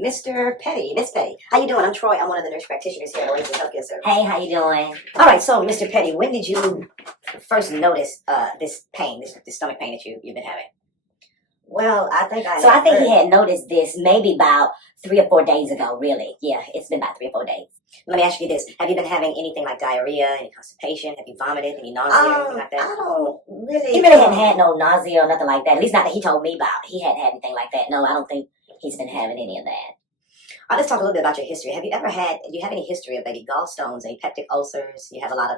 Mr. Petty, Miss Petty. How you doing? I'm Troy. I'm one of the nurse practitioners here at Oasis Healthcare Service. Hey, how you doing? All right, so Mr. Petty, when did you first notice this pain, this stomach pain that you've been having? Well, I think he had noticed this maybe about 3 or 4 days ago, really. Yeah, it's been about 3 or 4 days. Let me ask you this. Have you been having anything like diarrhea, any constipation? Have you vomited, any nausea, anything like that? I don't really... He really hadn't had no nausea or nothing like that. At least not that he told me about. He hadn't had anything like that. No, I don't think he's been having any of that. Let's talk a little bit about your history. Do you have any history of maybe gallstones, peptic ulcers? You have a lot of,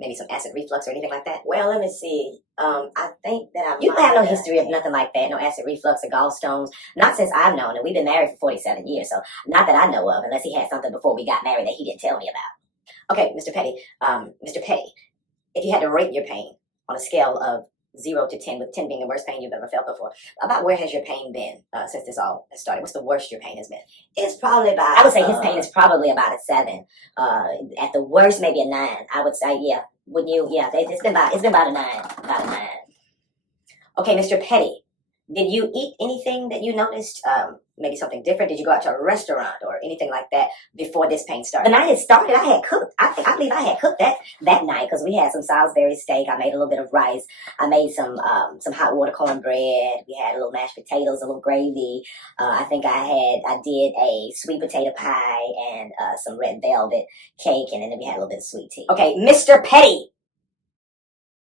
maybe some acid reflux or anything like that? Well, let me see. I think that You have no history of nothing like that, no acid reflux or gallstones. Not since I've known him. We've been married for 47 years, so not that I know of, unless he had something before we got married that he didn't tell me about. Okay, Mr. Petty, if you had to rate your pain on a scale of 0 to 10, with 10 being the worst pain you've ever felt before, about where has your pain been since this all has started? What's the worst your pain has been? It's probably about... I would say his pain is probably about a 7. At the worst, maybe a 9. I would say, yeah. Wouldn't you? Yeah, it's been about a 9. About a 9. Okay, Mr. Petty, did you eat anything that you noticed? Maybe something different? Did you go out to a restaurant or anything like that before this pain started? The night it started, I had cooked. I believe I had cooked that night because we had some Salisbury steak. I made a little bit of rice. I made some hot water cornbread. We had a little mashed potatoes, a little gravy. I think I did a sweet potato pie and some red velvet cake, and then we had a little bit of sweet tea. Okay, Mr. Petty,